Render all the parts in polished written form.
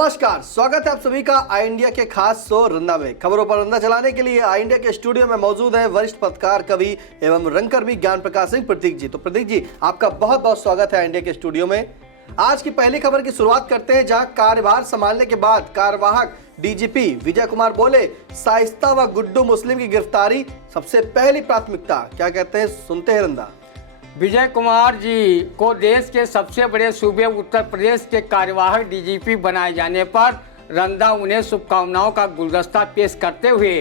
नमस्कार, स्वागत है आप सभी का आई इंडिया के खास शो रंदा में। खबरों पर रंदा चलाने के लिए आई इंडिया के स्टूडियो में मौजूद है वरिष्ठ पत्रकार, कवि एवं रंगकर्मी ज्ञान प्रकाश सिंह प्रतीक जी। तो प्रतीक जी, आपका बहुत बहुत स्वागत है आई इंडिया के स्टूडियो में। आज की पहली खबर की शुरुआत करते हैं, जहां कार्यभार संभालने के बाद कार्यवाहक डीजीपी विजय कुमार बोले, शाइस्ता व गुड्डू मुस्लिम की गिरफ्तारी सबसे पहली प्राथमिकता। क्या कहते हैं, सुनते हैं रंदा। विजय कुमार जी को देश के सबसे बड़े सूबे उत्तर प्रदेश के कार्यवाहक डीजीपी बनाए जाने पर रंदा उन्हें शुभकामनाओं का गुलदस्ता पेश करते हुए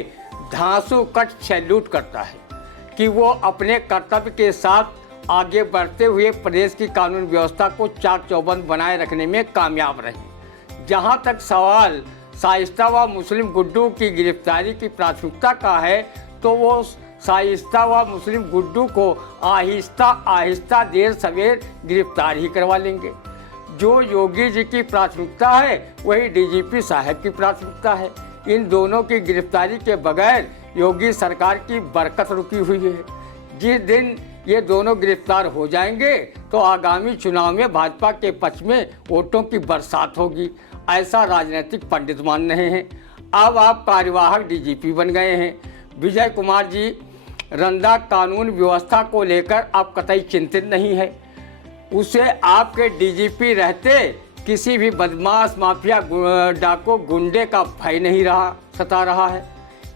धांसू कट सैल्यूट करता है कि वो अपने कर्तव्य के साथ आगे बढ़ते हुए प्रदेश की कानून व्यवस्था को चाक चौबंद बनाए रखने में कामयाब रहे। जहाँ तक सवाल शाइस्ता व मुस्लिम गुड्डू की गिरफ्तारी की प्राथमिकता का है, तो वो शाइस्ता व मुस्लिम गुड्डू को आहिस्ता आहिस्ता देर सवेर गिरफ्तार ही करवा लेंगे। जो योगी जी की प्राथमिकता है वही डीजीपी साहब की प्राथमिकता है। इन दोनों की गिरफ्तारी के बगैर योगी सरकार की बरकत रुकी हुई है। जिस दिन ये दोनों गिरफ्तार हो जाएंगे तो आगामी चुनाव में भाजपा के पक्ष में वोटों की बरसात होगी, ऐसा राजनीतिक पंडित मान रहे हैं। अब आप कार्यवाहक डीजीपी बन गए हैं। विजय कुमार जी, रंदा कानून व्यवस्था को लेकर आप कतई चिंतित नहीं है। उसे आपके डीजीपी रहते किसी भी बदमाश, माफिया, डाकू, गुंडे का भय नहीं सता रहा है।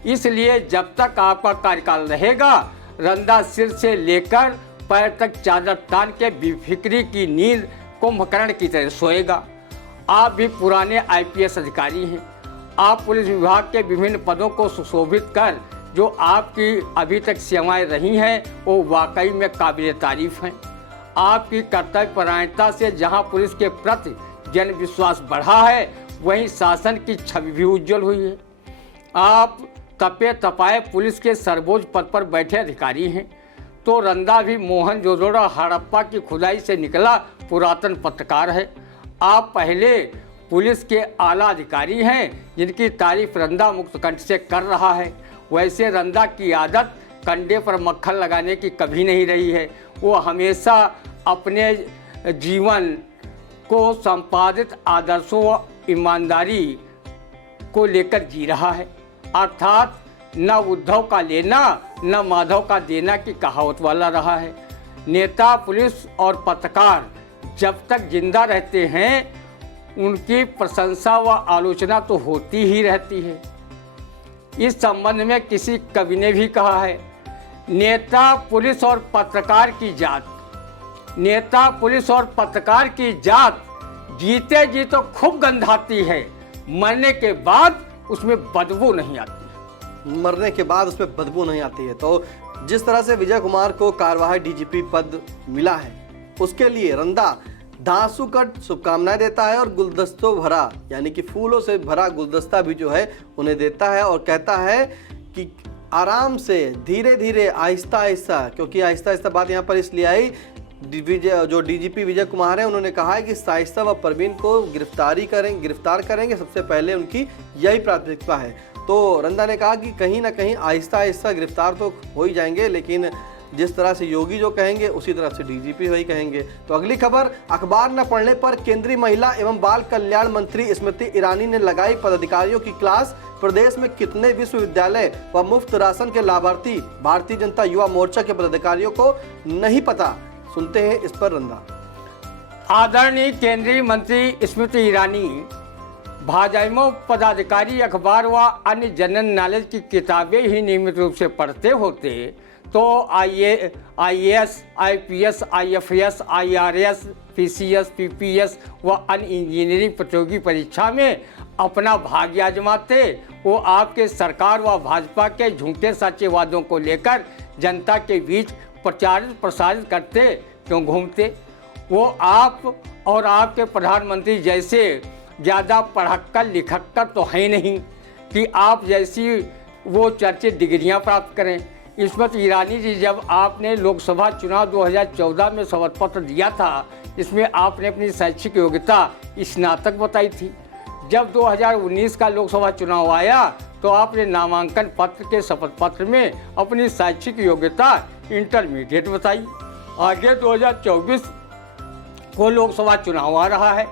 इसलिए जब तक आपका कार्यकाल रहेगा, रंदा सिर से लेकर पैर तक चादर तान के बेफिक्री की नींद कुंभकर्ण की तरह सोएगा। आप भी पुराने आईपीएस अधिकारी हैं। आप पुलिस विभाग के विभिन्न पदों को सुशोभित कर जो आपकी अभी तक सेवाएं रही हैं वो वाकई में काबिल तारीफ हैं। आपकी कर्तव्यपरायणता से जहां पुलिस के प्रति जन विश्वास बढ़ा है, वहीं शासन की छवि भी उज्जवल हुई है। आप तपे तपाए पुलिस के सर्वोच्च पद पर बैठे अधिकारी हैं, तो रंदा भी मोहनजोदड़ो हड़प्पा की खुदाई से निकला पुरातन पत्रकार है। आप पहले पुलिस के आला अधिकारी हैं जिनकी तारीफ रंदा मुक्तकंठ से कर रहा है। वैसे रंदा की आदत कंडे पर मक्खन लगाने की कभी नहीं रही है। वो हमेशा अपने जीवन को संपादित आदर्शों व ईमानदारी को लेकर जी रहा है। अर्थात न उद्धव का लेना न माधव का देना की कहावत वाला रहा है। नेता, पुलिस और पत्रकार जब तक जिंदा रहते हैं, उनकी प्रशंसा व आलोचना तो होती ही रहती है। इस संबंध में किसी कवि ने भी कहा है, नेता, पुलिस और पत्रकार की जात, नेता, पुलिस और पत्रकार की जात जीते जी तो खूब गंधाती है, मरने के बाद उसमें बदबू नहीं आती। मरने के बाद उसमें बदबू नहीं आती है। तो जिस तरह से विजय कुमार को कार्यवाहक डीजीपी पद मिला है, उसके लिए रंदा धांसू कट शुभकामनाएं देता है और गुलदस्तों भरा, यानी कि फूलों से भरा गुलदस्ता भी जो है उन्हें देता है और कहता है कि आराम से, धीरे धीरे, आहिस्ता आहिस्ता, क्योंकि आहिस्ता आहिस्ता बात यहाँ पर इसलिए आई, जो डीजीपी विजय कुमार है उन्होंने कहा है कि शाइस्ता व परवीन को गिरफ्तार करेंगे, सबसे पहले उनकी यही प्राथमिकता है। तो रंदा ने कहा कि कहीं ना कहीं आहिस्ता आहिस्ता गिरफ्तार तो हो ही जाएंगे, लेकिन जिस तरह से योगी जो कहेंगे उसी तरह से डीजीपी वही कहेंगे। तो अगली खबर, अखबार न पढ़ने पर केंद्रीय महिला एवं बाल कल्याण मंत्री स्मृति ईरानी ने लगाई पदाधिकारियों की क्लास। प्रदेश में कितने विश्वविद्यालय व मुफ्त राशन के लाभार्थी भारतीय जनता युवा मोर्चा के पदाधिकारियों को नहीं पता। सुनते हैं इस पर रंदा। आदरणीय केंद्रीय मंत्री स्मृति ईरानी भाजपा पदाधिकारी अखबार व अन्य जनरल नॉलेज की किताबें ही नियमित रूप से पढ़ते होते तो IAS, IPS, IFS, IRS, PCS, PPS व अन्य इंजीनियरिंग प्रतियोगी परीक्षा में अपना भाग्य आजमाते। वो आपके सरकार व भाजपा के झूठे सच्चे वादों को लेकर जनता के बीच प्रचारित प्रसारित करते क्यों घूमते? वो आप और आपके प्रधानमंत्री जैसे ज़्यादा पढ़क्कर लिखक्कर तो है नहीं कि आप जैसी वो चर्चित डिग्रियां प्राप्त करें। स्मृति ईरानी जी, जब आपने लोकसभा चुनाव 2014 में शपथ पत्र दिया था, इसमें आपने अपनी शैक्षिक योग्यता स्नातक बताई थी। जब 2019 का लोकसभा चुनाव आया तो आपने नामांकन पत्र के शपथ पत्र में अपनी शैक्षिक योग्यता इंटरमीडिएट बताई। आगे 2024 को लोकसभा चुनाव आ रहा है।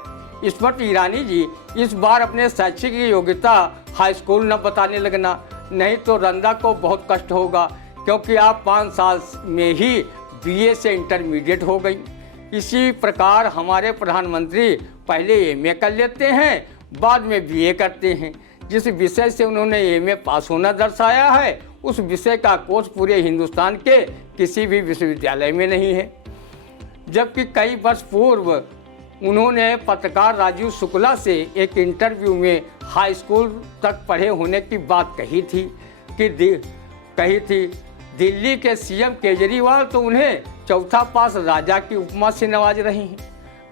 स्मृति ईरानी जी इस बार अपने शैक्षिक योग्यता हाई स्कूल न बताने लगना, नहीं तो रंदा को बहुत कष्ट होगा, क्योंकि आप 5 साल में ही बीए से इंटरमीडिएट हो गई। इसी प्रकार हमारे प्रधानमंत्री पहले एमए कर लेते हैं, बाद में बीए करते हैं। जिस विषय से उन्होंने एमए पास होना दर्शाया है, उस विषय का कोर्स पूरे हिंदुस्तान के किसी भी विश्वविद्यालय में नहीं है। जबकि कई वर्ष पूर्व उन्होंने पत्रकार राजीव शुक्ला से एक इंटरव्यू में हाई स्कूल तक पढ़े होने की बात कही थी दिल्ली के सीएम केजरीवाल तो उन्हें चौथा पास राजा की उपमा से नवाज रहे हैं।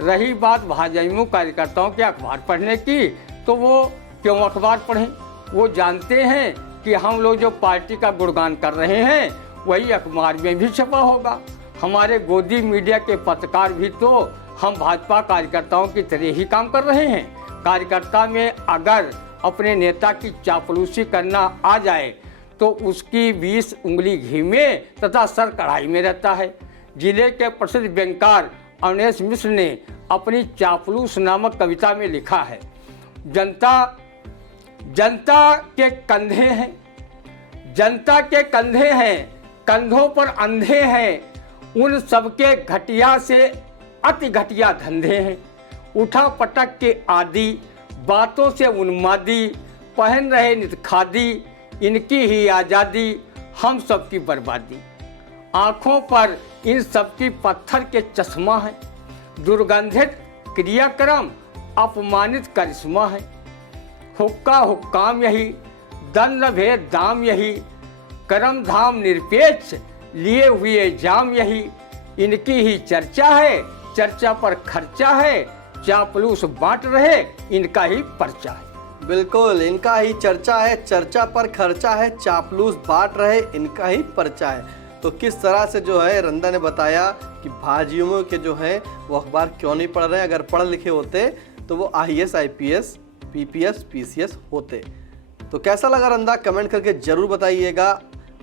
रही बात भाजपा कार्यकर्ताओं के अखबार पढ़ने की, तो वो क्यों अखबार पढ़ें? वो जानते हैं कि हम लोग जो पार्टी का गुणगान कर रहे हैं वही अखबार में भी छपा होगा। हमारे गोदी मीडिया के पत्रकार भी तो हम भाजपा कार्यकर्ताओं की तरह ही काम कर रहे हैं। कार्यकर्ता में अगर अपने नेता की चापलूसी करना आ जाए तो उसकी 20 उंगली घी में तथा सर कढ़ाई में रहता है। जिले के प्रसिद्ध व्यंगकार अवनेश मिश्र ने अपनी चापलूस नामक कविता में लिखा है, जनता के कंधे हैं, जनता के कंधे हैं, कंधों पर अंधे हैं, उन सबके घटिया से अति घटिया धंधे हैं। उठा पटक के आदि, बातों से उन्मादी, पहन रहे नित खादी, इनकी ही आज़ादी, हम सबकी बर्बादी। आँखों पर इन सबकी पत्थर के चश्मा है, दुर्गंधित क्रियाक्रम अपमानित करिश्मा है। हुक्का हुक्काम यही, दंड भेद दाम यही, करम धाम निरपेक्ष लिए हुए जाम यही, इनकी ही चर्चा है, चर्चा पर खर्चा है, चापलूस बांट रहे, इनका ही पर्चा है। बिल्कुल, इनका ही चर्चा है, चर्चा पर खर्चा है, चापलूस बांट रहे, इनका ही पर्चा है। तो किस तरह से जो है रंदा ने बताया कि भाजयुमो के जो हैं वो अखबार क्यों नहीं पढ़ रहे हैं। अगर पढ़ लिखे होते तो वो IAS IPS PPS PCS होते। तो कैसा लगा रंदा, कमेंट करके ज़रूर बताइएगा।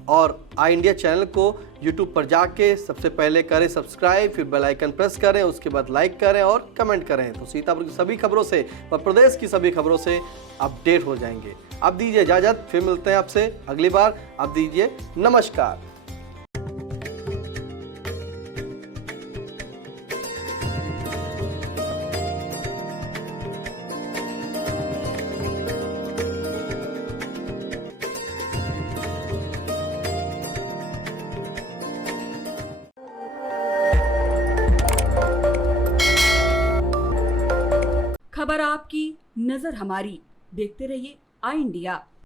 और आई इंडिया चैनल को YouTube पर जाके सबसे पहले करें सब्सक्राइब, फिर बेल आइकन प्रेस करें, उसके बाद लाइक करें और कमेंट करें। तो सीतापुर की सभी खबरों से व प्रदेश की सभी खबरों से अपडेट हो जाएंगे। अब दीजिए इजाज़त, फिर मिलते हैं आपसे अगली बार। अब दीजिए नमस्कार। खबर आपकी, नजर हमारी। देखते रहिए आई इंडिया।